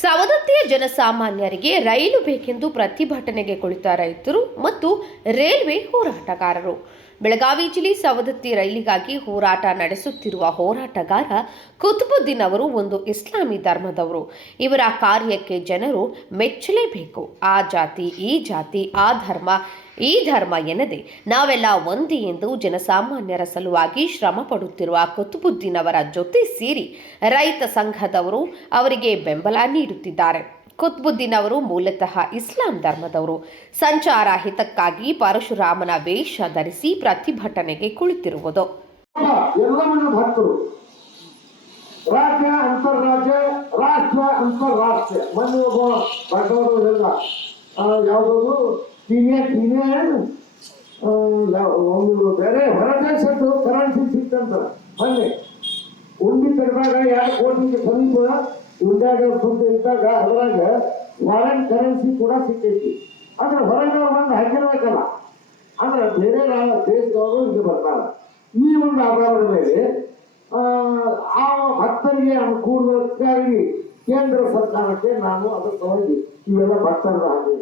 ಸವದತ್ತಿಯ ಜನಸಾಮಾನ್ಯರಿಗೆ ರೈಲು ಬೇಕೆಂದು ಪ್ರತಿಭಟನೆಗೆ ಕುಳಿತ ರೈತರು ಮತ್ತು ರೈಲ್ವೆ ಹೋರಾಟಗಾರರು. ಬೆಳಗಾವಿ ಜಿಲ್ಲೆ ಸವದತ್ತಿ ರೈಲಿಗಾಗಿ ಹೋರಾಟ ನಡೆಸುತ್ತಿರುವ ಹೋರಾಟಗಾರ ಕುತುಬುದ್ದೀನ್ ಅವರು ಒಂದು ಇಸ್ಲಾಮಿ ಧರ್ಮದವರು. ಇವರ ಕಾರ್ಯಕ್ಕೆ ಜನರು ಮೆಚ್ಚಲೇಬೇಕು. ಆ ಜಾತಿ, ಈ ಜಾತಿ, ಆ ಧರ್ಮ, ಈ ಧರ್ಮ ಎನ್ನದೆ ನಾವೆಲ್ಲ ಒಂದೇ ಎಂದು ಜನಸಾಮಾನ್ಯರ ಸಲುವಾಗಿ ಶ್ರಮ ಪಡುತ್ತಿರುವ ಕುತುಬುದ್ದೀನ್ ಅವರ ಜೊತೆ ಸೇರಿ ರೈತ ಸಂಘದವರು ಅವರಿಗೆ ಬೆಂಬಲ ನೀಡುತ್ತಿದ್ದಾರೆ. ಕುತುಬುದ್ದೀನ್ ಅವರು ಮೂಲತಃ ಇಸ್ಲಾಂ ಧರ್ಮದವರು. ಸಂಚಾರ ಹಿತಕ್ಕಾಗಿ ಪರಶುರಾಮನ ವೇಷ ಧರಿಸಿ ಪ್ರತಿಭಟನೆಗೆ ಕುಳಿತಿರುವುದು. ರಾಜ್ಯ ಅಂತಾರಾಜ್ಯ, ರಾಷ್ಟ್ರ ಅಂತಾರಾಷ್ಟ್ರ ಯಾವುದಾದ್ರು ಒಂದು ಬೇರೆ ಹೊರ ದೇಶದ್ದು ಕರೆನ್ಸಿ ಸಿಕ್ತಂತ ಮೊನ್ನೆ ಉಂಡಿ ತೆಗೆದಾಗ 2 ಕೋಟಿಗೆ ಸಮೀಪ ಇಂಡಿಯಾಗ ದುಡ್ಡು ಇದ್ದಾಗ ಅದ್ರಾಗ ಫಾರಿನ್ ಕರೆನ್ಸಿ ಕೂಡ ಸಿಕ್ಕೈತಿ. ಅಂದ್ರೆ ಹೊರಗಡೆ ಬಂದು ಹಾಕಿರ್ಬೇಕಲ್ಲ, ಅಂದ್ರೆ ಬೇರೆ ದೇಶದವರು ಇಲ್ಲಿ ಬರ್ತಾರೆ. ಈ ಒಂದು ಆಧಾರದ ಮೇಲೆ ಆ ಭಕ್ತರಿಗೆ ಅನುಕೂಲಕ್ಕಾಗಿ ಕೇಂದ್ರ ಸರ್ಕಾರಕ್ಕೆ ನಾನು ಅದರ ಸಲುವಾಗಿ ಇವೆಲ್ಲ ಭಕ್ತರ ಹಾಕಿ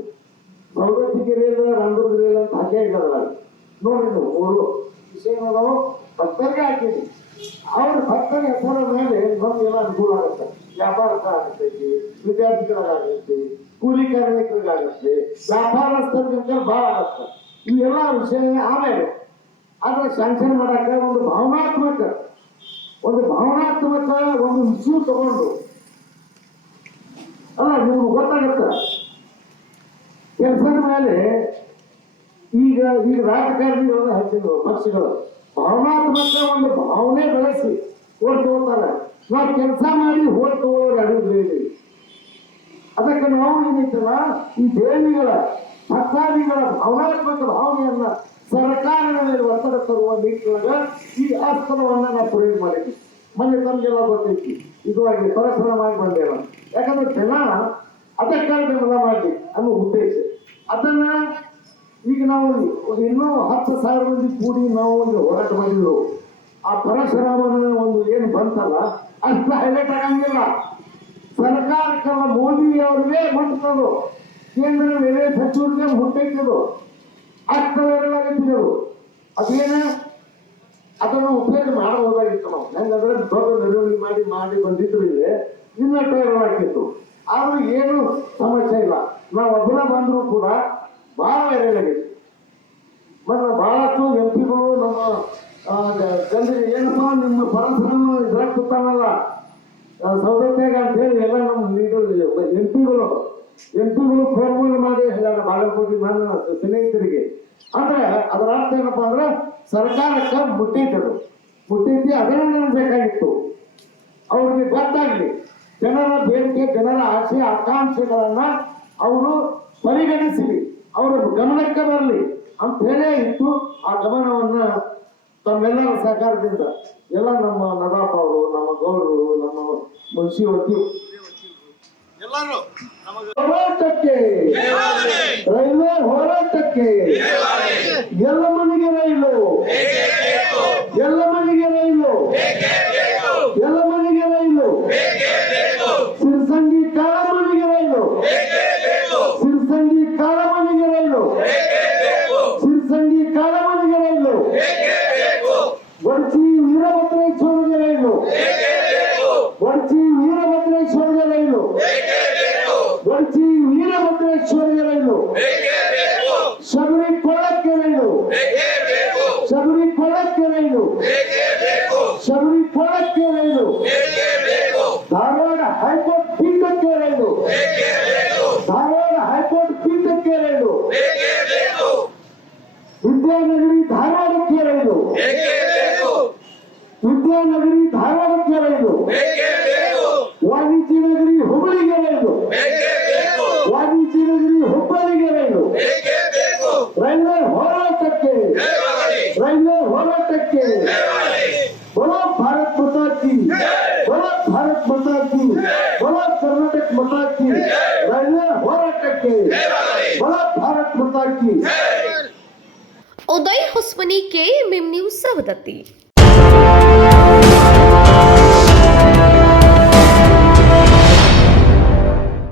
ಸೌದತ್ತಿಗೆರೆಯಿಂದ ರಾಮದುರ್ಗದಲ್ಲಿ ಅಂತ ಹಾಕೇ ಇಲ್ಲಲ್ಲ ನೋಡಿ. ನೀವು 3 ವಿಷಯಗಳು ನಾವು ಭಕ್ತರಿಗೆ ಹಾಕೀನಿ. ಅವ್ರ ಭಕ್ತರ ಹೆಸರ ಮೇಲೆ ನಮಗೆಲ್ಲ ಅನುಕೂಲ ಆಗುತ್ತೆ. ವ್ಯಾಪಾರಕ್ಕೆ ಆಗತೈತಿ, ವಿದ್ಯಾರ್ಥಿಗಳಿಗಾಗತ್ತೆ, ಕೂಲಿ ಕಾರ್ಮಿಕರಿಗಾಗತ್ತೆ, ವ್ಯಾಪಾರಸ್ಥರಿಗೆ ಭಾಳ ಆಗುತ್ತೆ. ಇವೆಲ್ಲ ವಿಷಯ ಆಮೇಲೆ ಆದ್ರೆ ಶಾಂಕ್ಷನ್ ಮಾಡಕ್ಕೆ ಒಂದು ಭಾವನಾತ್ಮಕ ಒಂದು ವಿಷಯ ತಗೊಂಡು ಅಲ್ಲ ನಿಮ್ಗೆ ಗೊತ್ತಾಗತ್ತ ಕೆಲಸದ ಮೇಲೆ. ಈಗ ರಾಜಕಾರಣಿಗಳು ಹಚ್ಚಿದ್ರು ಪಕ್ಷಗಳು ಭಾವನಾತ್ಮಕ ಒಂದು ಭಾವನೆ ಬೆಳೆಸಿ ಓಟ್ ತಗೋತಾರೆ. ನಾವು ಕೆಲಸ ಮಾಡಿ ಓಟ್ ತಗೊಳ್ಳೋರು ಯಾರು ಬೇರೆ. ಅದಕ್ಕೆ ನಾವು ಏನೈತಲ್ಲ, ಈ ದೇವಿಗಳ ಭಕ್ತಾದಿಗಳ ಭಾವನಾತ್ಮಕ ಭಾವನೆಯನ್ನ ಸರ್ಕಾರದ ಮೇಲೆ ಒತ್ತಡ ತರುವ ನಿಟ್ಟಿನೊಳಗ ಈ ಅಸ್ತ್ರವನ್ನ ನಾವು ಪ್ರಯೋಗ ಮಾಡಿದ್ವಿ. ಮೊನ್ನೆ ತಮಗೆಲ್ಲ ಗೊತ್ತೈತಿ, ಇದುವಾಗಿ ಪರಸ್ಪರ ಮಾಡಿ ಬಂದೇವ. ಯಾಕಂದ್ರೆ ಜನ ಅದಕ್ಕಾಗಿ ಬೆಂಬಲ ಮಾಡಲಿ ಅನ್ನೋ ಉದ್ದೇಶ. ಅದನ್ನ ಈಗ ನಾವು ಇನ್ನೂ 10,000 ಮಂದಿ ಕೂಡಿ ನಾವು ಒಂದು ಹೋರಾಟ ಮಾಡಿದ್ರು. ಆ ಪರಶುರಾಮನ ಒಂದು ಏನು ಬಂತಲ್ಲ ಅಷ್ಟು ಹೈಲೈಟ್ ಆಗಂಗಿಲ್ಲ. ಸರ್ಕಾರಕ್ಕೆಲ್ಲ ಮೋದಿ ಅವ್ರಿಗೆ ಮುಟ್ಟದು, ಕೇಂದ್ರ ರೈಲ್ವೆ ಸಚಿವರಿಗೆ ಮುಟ್ಟೈತದು, ಅಷ್ಟೆಲ್ಲವಾಗಿದ್ದು ಅದೇನ ಅದನ್ನು ಉಪಯೋಗ ಮಾಡಬಹುದಾಗಿತ್ತು. ನಾವು ಹೆಂಗಂದ್ರೆ ದೊಡ್ಡ ಮೆರವಣಿಗೆ ಮಾಡಿ ಬಂದಿದ್ರು ಇಲ್ಲಿ ಇನ್ನಷ್ಟು ಆಗಿತ್ತು. ಆದ್ರೂ ಏನು ಸಮಸ್ಯೆ ಇಲ್ಲ. ನಾವು ಒಬ್ಬರ ಬಂದರೂ ಕೂಡ ಬಹಳ ವೈರಲ್ ಆಗೈತಿ. ಮತ್ತು ಬಹಳಷ್ಟು ಎಂಪಿಗಳು ನಮ್ಮ ಜನರಿಗೆ ಏನಪ್ಪ ನಿಮ್ಮ ಪರಸ್ಪರ ಇದ್ರಾಗ ಕೂತಾನಲ್ಲ ಸೌದತ್ಯಾಗ ಅಂತ ಹೇಳಿ ಎಲ್ಲ ನಮ್ಮ ಎಂಪಿಗಳು ಫೋನ್ ಮಾಡಿ ಹೇಳ್ಯಾರ ಬಾಗಲಕೋಟೆ ನನ್ನ ಸ್ನೇಹಿತರಿಗೆ. ಅಂದ್ರೆ ಅದರ ಅರ್ಥ ಏನಪ್ಪಾ ಅಂದ್ರೆ ಸರ್ಕಾರಕ್ಕೆ ಮುಟ್ಟೈತಿ ಅದನ್ನ ಬೇಕಾಗಿತ್ತು. ಅವ್ರಿಗೆ ಗೊತ್ತಾಗ್ಲಿ, ಜನರ ಬೇಡಿಕೆ, ಜನರ ಆಸೆ ಆಕಾಂಕ್ಷೆಗಳನ್ನ ಅವರು ಪರಿಗಣಿಸಲಿ, ಅವರ ಗಮನಕ್ಕೆ ಬರಲಿ ಅಂತ ಹೇಳೇ ಇತ್ತು. ಆ ಗಮನವನ್ನ ತಮ್ಮೆಲ್ಲರ ಸಹಕಾರದಿಂದ ಎಲ್ಲ ನಮ್ಮ ನದಾಪ್ ಅವರು, ನಮ್ಮ ಗೌರವರು, ನಮ್ಮ ಮುನ್ಸಿ ವಕೀಲ್ ಎಲ್ಲರೂ ಹೋರಾಟಕ್ಕೆ, ರೈಲ್ವೆ ಹೋರಾಟಕ್ಕೆ, ಎಲ್ಲ ಮನೆಗೆ ರೈಲು, ಎಲ್ಲ ಮನೆಗೆ ರೈಲು, ಎಲ್ಲ ಮನೆಗೆ ರೈಲು, ಸಿರ್ಸಂಗಿ ಕಾಳಮನೆಗೆ ರೈಲು, ಸಿರ್ಸಂಗಿ ಕಾಳಮನೆಗೆ ರೈಲು, ಸಿರ್ಸಂಗಿ ಕಾಳಮನೆಗೆ ರೈಲು, ವಡ್ಚಿ ವೀರಭದ್ರೇಶ್ವರಿಗೆ ರೈಲು, ವಡ್ಚಿ ವೀರಭದ್ರೇಶ್ವರಿಗೆ ರೈಲು, ವಡ್ಚಿ ವೀರಭದ್ರೇಶ್ವರಿಗೆ ರೈಲು, ಶಬರಿ ಕೊಳ್ಳಕ್ಕೆ ರೈಲು, ಶಬರಿ ಕೊಳ್ಳಕ್ಕೆ ರೈಲು, ಶಬರಿ ಕೊಳ್ಳಕ್ಕೆ ರೈಲು, ಧಾರವಾಡ ಹೈಕೋರ್ಟ್ ಪೀಠಕ್ಕೆ ರೈಲು, ಧಾರವಾಡ ಹೈಕೋರ್ಟ್ ಪೀಠಕ್ಕೆ ರೈಲು, ವಿದ್ಯಾನಗರಿ ಧಾರವಾಡಕ್ಕೆ ರೈಲು, ವಿದ್ಯಾನಗರಿ ಧಾರವಾಡಕ್ಕೆ ರೈಲು, ವಾಣಿಜ್ಯ ನಗರಿ ಹುಬ್ಬಳ್ಳಿಗೆ ರೈಲು, ವಾಣಿಜ್ಯ ನಗರಿ ಹುಬ್ಬಳ್ಳಿಗೆ ರೈಲು, ರೈಲ್ವೆ ಹೋರಾಟಕ್ಕೆ, ರೈಲ್ವೆ ಹೋರಾಟಕ್ಕೆ, बोलो भारत माता की, बोलो भारत माता की, बोलो कर्नाटक माता की, रैल्वे ಹೋರಾಟಕ್ಕೆ, बोलो भारत माता की. Uday Hosmani, KMM news, Savadatti.